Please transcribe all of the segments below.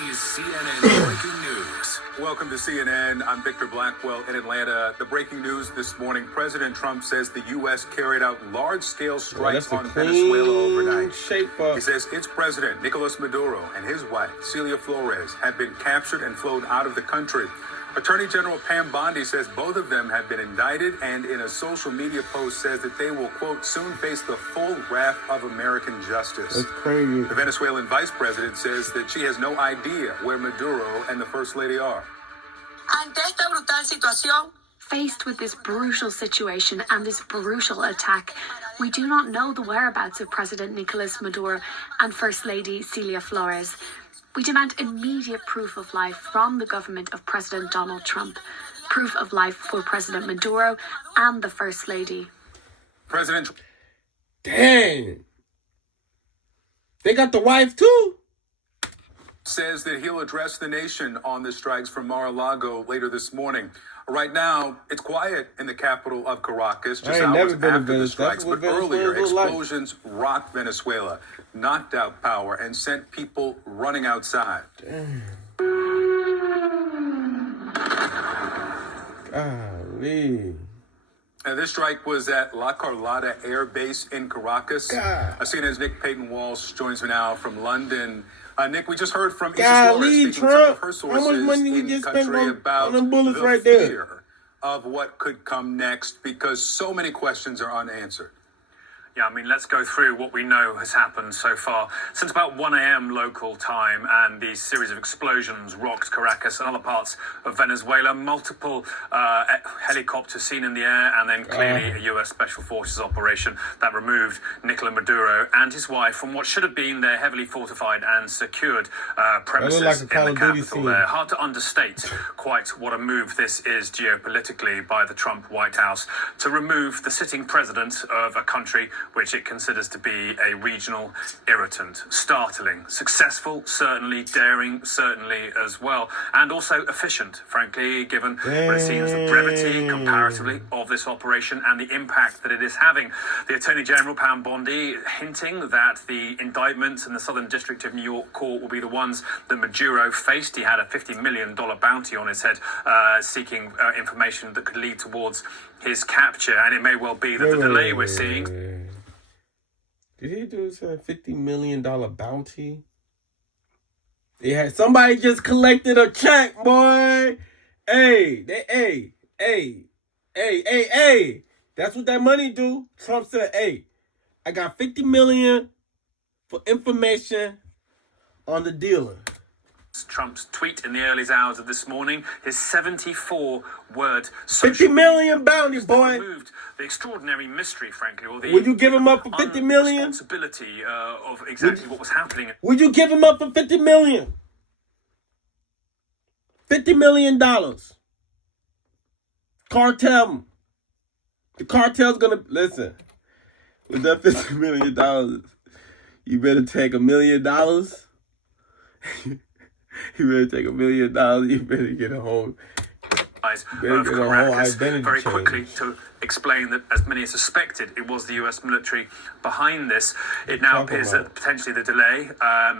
is CNN Breaking News. Welcome to CNN. I'm Victor Blackwell in Atlanta. The breaking news this morning, President Trump says the U.S. carried out large-scale strikes on Venezuela overnight. He says its president, Nicolas Maduro, and his wife, Celia Flores, have been captured and flown out of the country. Attorney General Pam Bondi says both of them have been indicted, and in a social media post says that they will, quote, soon face the full wrath of American justice. That's crazy. The Venezuelan vice president says that she has no idea where Maduro and the First Lady are. Ante esta brutal situación, faced with this brutal situation and this brutal attack, we do not know the whereabouts of President Nicolas Maduro and First Lady Celia Flores. We demand immediate proof of life from the government of President Donald Trump, proof of life for President Maduro and the First Lady. President... Dang. They got the wife too? Says that he'll address the nation on the strikes from Mar-a-Lago later this morning. Right now, it's quiet in the capital of Caracas, just hours after the strikes. But earlier, explosions rocked Venezuela, knocked out power, and sent people running outside. Golly. And this strike was at La Carlota Air Base in Caracas. CNN's Nick Payton-Walsh joins me now from London. Nick, we just heard from Issa Flores speaking Trump, with some of her sources how much money we in just country spent about on bullets the right fear there of what could come next, because so many questions are unanswered. Yeah, I mean, let's go through what we know has happened so far. Since about 1 a.m. local time, and the series of explosions rocked Caracas and other parts of Venezuela. Multiple helicopters seen in the air, and then clearly a U.S. Special Forces operation that removed Nicolas Maduro and his wife from what should have been their heavily fortified and secured premises in the capital there. Hard to understate quite what a move this is geopolitically by the Trump White House to remove the sitting president of a country which it considers to be a regional irritant. Startling, successful, certainly, daring, certainly as well, and also efficient, frankly, given what it seems the brevity, comparatively, of this operation and the impact that it is having. The Attorney General, Pam Bondi, hinting that the indictments in the Southern District of New York Court will be the ones that Maduro faced. He had a $50 million bounty on his head, seeking information that could lead towards his capture, and it may well be that the delay we're seeing... Did he do a $50 million bounty? Yeah, somebody just collected a check, boy. Hey. That's what that money do. Trump said, hey, I got $50 million for information on the dealer. Trump's tweet in the early hours of this morning, his 74-word social 50 million bounty, boy. Removed the extraordinary mystery, frankly, or the would you give him up for 50 million? Responsibility of exactly what was happening. Would you give him up for 50 million? $50 million. Cartel. The cartel's gonna listen. With that $50 million, you better take $1 million. You better take $1 million. You better get a whole. Very quickly to explain that, as many suspected, it was the U.S. military behind this. It now appears that potentially the delay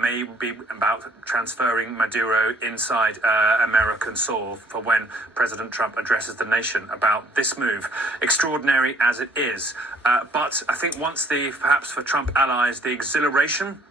may be about transferring Maduro inside American soil for when President Trump addresses the nation about this move. Extraordinary as it is. But I think once perhaps for Trump allies, the exhilaration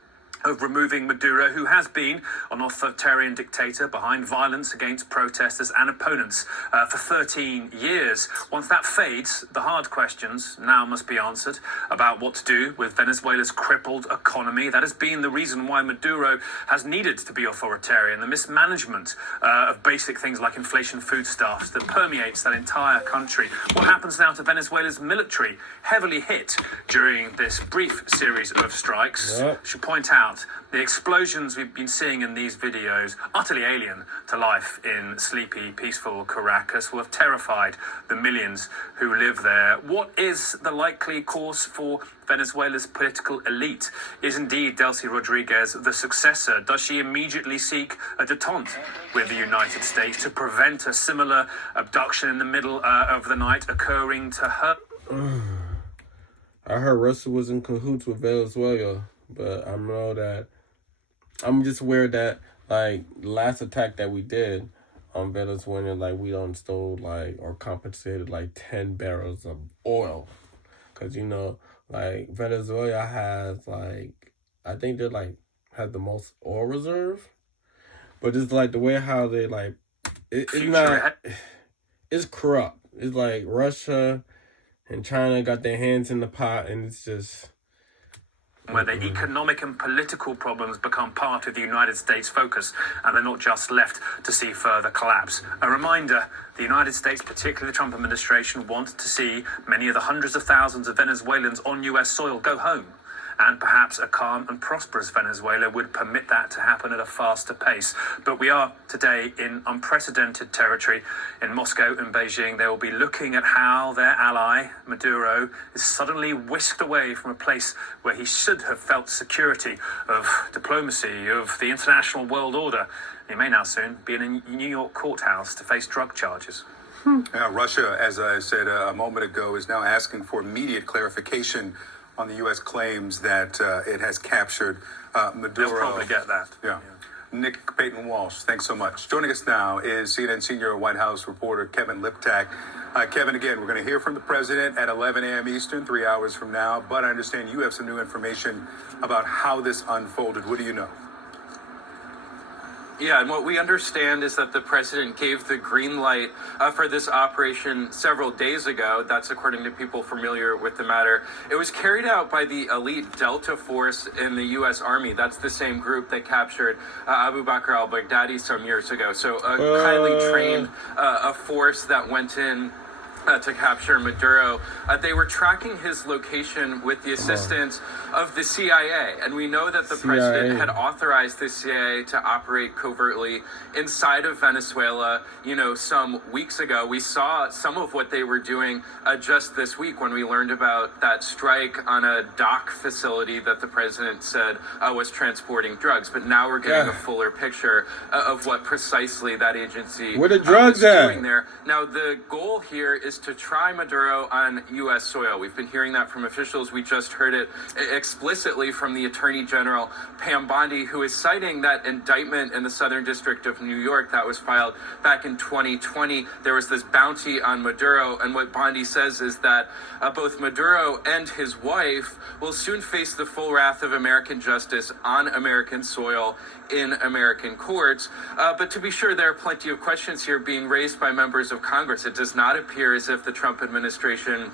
of removing Maduro, who has been an authoritarian dictator behind violence against protesters and opponents for 13 years. Once that fades, the hard questions now must be answered about what to do with Venezuela's crippled economy. That has been the reason why Maduro has needed to be authoritarian. The mismanagement of basic things like inflation foodstuffs that permeates that entire country. What happens now to Venezuela's military, heavily hit during this brief series of strikes? Should point out the explosions we've been seeing in these videos, utterly alien to life in sleepy, peaceful Caracas, will have terrified the millions who live there. What is the likely course for Venezuela's political elite? Is indeed Delcy Rodriguez the successor? Does she immediately seek a detente with the United States to prevent a similar abduction in the middle of the night occurring to her? I heard Russell was in cahoots with Venezuela. But I know that I'm just aware that like last attack that we did on Venezuela, like we done stole like or compensated like 10 barrels of oil, cause you know like Venezuela has like I think they're like have the most oil reserve, but it's like the way how they like it's not it's corrupt. It's like Russia and China got their hands in the pot, and it's just where the economic and political problems become part of the United States' focus, and they're not just left to see further collapse. A reminder, the United States, particularly the Trump administration, want to see many of the hundreds of thousands of Venezuelans on US soil go home. And perhaps a calm and prosperous Venezuela would permit that to happen at a faster pace. But we are today in unprecedented territory. In Moscow and Beijing, they will be looking at how their ally, Maduro, is suddenly whisked away from a place where he should have felt security of diplomacy, of the international world order. He may now soon be in a New York courthouse to face drug charges. Russia, as I said a moment ago, is now asking for immediate clarification on the U.S. claims that it has captured Maduro. They'll probably get that. Yeah. Nick Payton-Walsh, thanks so much. Joining us now is CNN senior White House reporter Kevin Liptak. Kevin, again, we're going to hear from the president at 11 a.m. Eastern, 3 hours from now. But I understand you have some new information about how this unfolded. What do you know? Yeah, and what we understand is that the president gave the green light for this operation several days ago. That's according to people familiar with the matter. It was carried out by the elite Delta Force in the U.S. Army. That's the same group that captured Abu Bakr al-Baghdadi some years ago. So a highly trained a force that went in to capture Maduro. They were tracking his location with the assistance of the CIA. And we know that the president had authorized the CIA to operate covertly inside of Venezuela, you know, some weeks ago. We saw some of what they were doing just this week when we learned about that strike on a dock facility that the president said was transporting drugs. But now we're getting a fuller picture of what precisely that agency where the drugs was doing there. Now, the goal here is to try Maduro on U.S. soil. We've been hearing that from officials. We just heard it explicitly from the Attorney General, Pam Bondi, who is citing that indictment in the Southern District of New York that was filed back in 2020. There was this bounty on Maduro, and what Bondi says is that both Maduro and his wife will soon face the full wrath of American justice on American soil in American courts. But to be sure, there are plenty of questions here being raised by members of Congress. It does not appear as if the Trump administration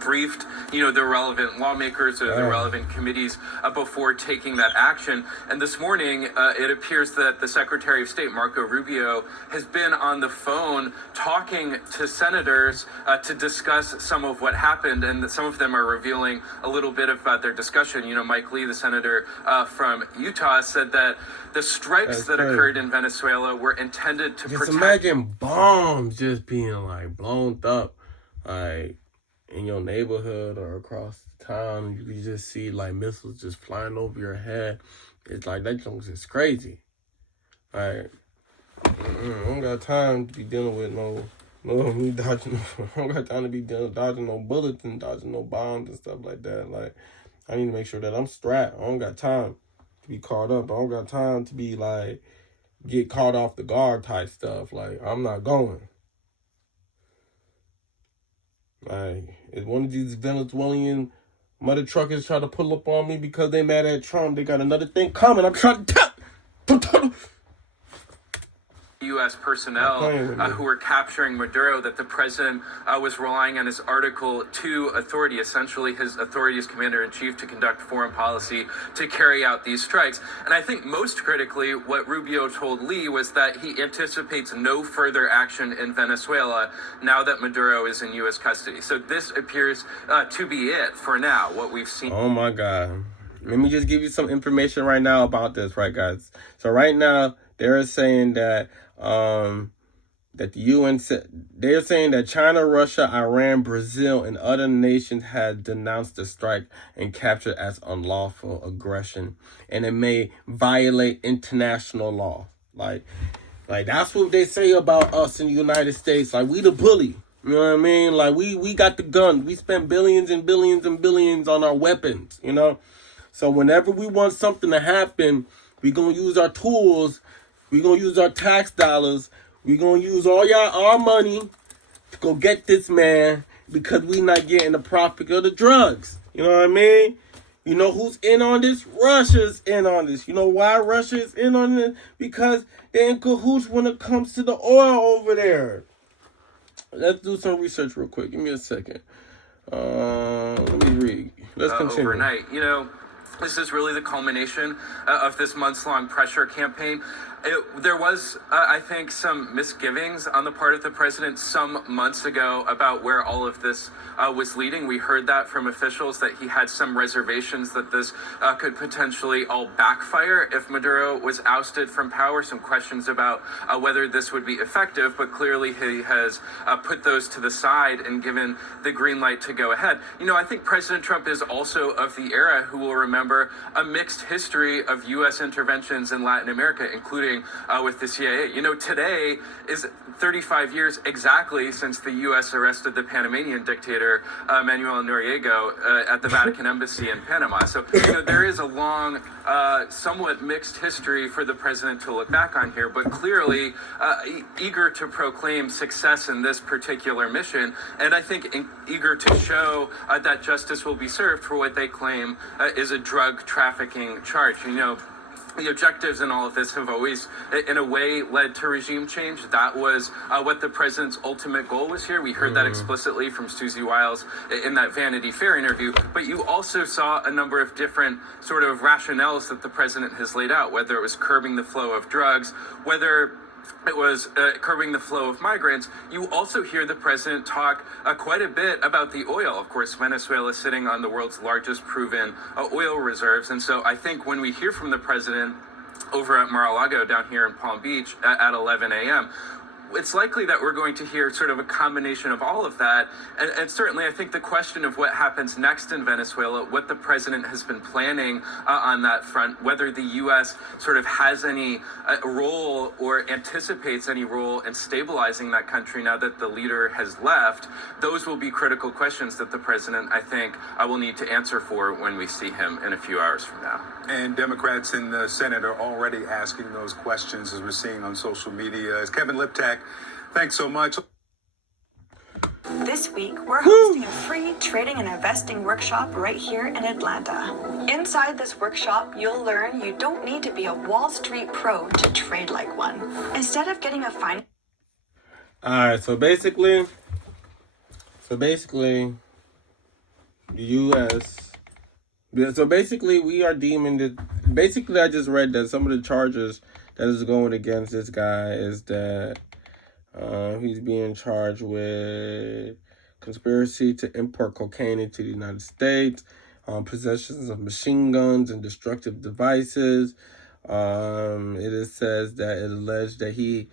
briefed, you know, the relevant lawmakers or the relevant committees before taking that action. And this morning, it appears that the Secretary of State, Marco Rubio, has been on the phone talking to senators to discuss some of what happened. And some of them are revealing a little bit about their discussion. You know, Mike Lee, the senator from Utah, said that the strikes that occurred in Venezuela were intended to protect. Imagine bombs just being like blown up, like in your neighborhood or across the town. You just see like missiles just flying over your head. It's like that junk is crazy. Like I don't got time to be dealing with me dodging. I don't got time to be dodging no bullets and dodging no bombs and stuff like that. Like I need to make sure that I'm strapped. I don't got time to be caught up. I don't got time to be like get caught off the guard type stuff. Like I'm not going. Like, if one of these Venezuelan mother truckers try to pull up on me because they mad at Trump, they got another thing coming. I'm trying to tell. U.S. personnel who were capturing Maduro, that the president was relying on his Article 2 authority, essentially his authority as commander-in-chief to conduct foreign policy to carry out these strikes. And I think most critically, what Rubio told Lee was that he anticipates no further action in Venezuela now that Maduro is in U.S. custody. So this appears to be it for now, what we've seen. Oh, my God. Let me just give you some information right now about this, right, guys? So right now, they're saying that that the UN said, they're saying that China, Russia, Iran, Brazil, and other nations had denounced the strike and captured as unlawful aggression, and it may violate international law. Like that's what they say about us in the United States. Like we the bully. You know what I mean? Like we got the gun. We spend billions and billions and billions on our weapons. You know, so whenever we want something to happen, we gonna use our tools We're going to use our tax dollars. We're going to use all our money to go get this man because we not getting the profit of the drugs. You know what I mean? You know who's in on this? Russia's in on this. You know why Russia is in on this? Because they're in cahoots when it comes to the oil over there. Let's do some research real quick. Give me a second. Let me read. Let's continue. Overnight. You know, this is really the culmination of this months-long pressure campaign. There was, I think, some misgivings on the part of the president some months ago about where all of this was leading. We heard that from officials, that he had some reservations that this could potentially all backfire if Maduro was ousted from power. Some questions about whether this would be effective, but clearly he has put those to the side and given the green light to go ahead. You know, I think President Trump is also of the era who will remember a mixed history of U.S. interventions in Latin America, including with the CIA. You know, today is 35 years exactly since the U.S. arrested the Panamanian dictator Manuel Noriega at the Vatican Embassy in Panama. So, you know, there is a long, somewhat mixed history for the president to look back on here, but clearly eager to proclaim success in this particular mission, and I think eager to show that justice will be served for what they claim is a drug trafficking charge. You know, the objectives in all of this have always, in a way, led to regime change. That was what the president's ultimate goal was here. We heard that explicitly from Susie Wiles in that Vanity Fair interview. But you also saw a number of different sort of rationales that the president has laid out, whether it was curbing the flow of drugs, whether it was curbing the flow of migrants. You also hear the president talk quite a bit about the oil. Of course, Venezuela is sitting on the world's largest proven oil reserves. And so I think when we hear from the president over at Mar-a-Lago down here in Palm Beach at 11 a.m., it's likely that we're going to hear sort of a combination of all of that. And certainly, I think the question of what happens next in Venezuela, what the president has been planning on that front, whether the U.S. sort of has any role or anticipates any role in stabilizing that country now that the leader has left, those will be critical questions that the president, I think, will need to answer for when we see him in a few hours from now. And Democrats in the Senate are already asking those questions, as we're seeing on social media. As Kevin Liptak, thanks so much. This week, we're hosting a free trading and investing workshop right here in Atlanta. Inside this workshop, you'll learn you don't need to be a Wall Street pro to trade like one. Instead of getting a fine... Alright, so basically, the U.S. So basically, we are deeming that. Basically, I just read that some of the charges that is going against this guy is that he's being charged with conspiracy to import cocaine into the United States, possessions of machine guns and destructive devices. It says that it alleged that he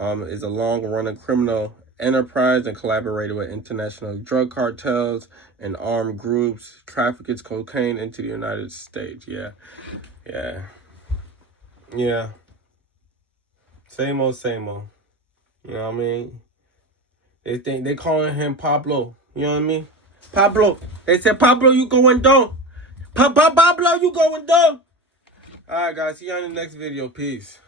is a long-running criminal enterprise and collaborated with international drug cartels and armed groups, traffics cocaine into the United States. Yeah. Same old. You know what I mean? They think they calling him Pablo. You know what I mean? Pablo. They said, Pablo, you going down. Pablo, you going down. All right, guys. See you on the next video. Peace.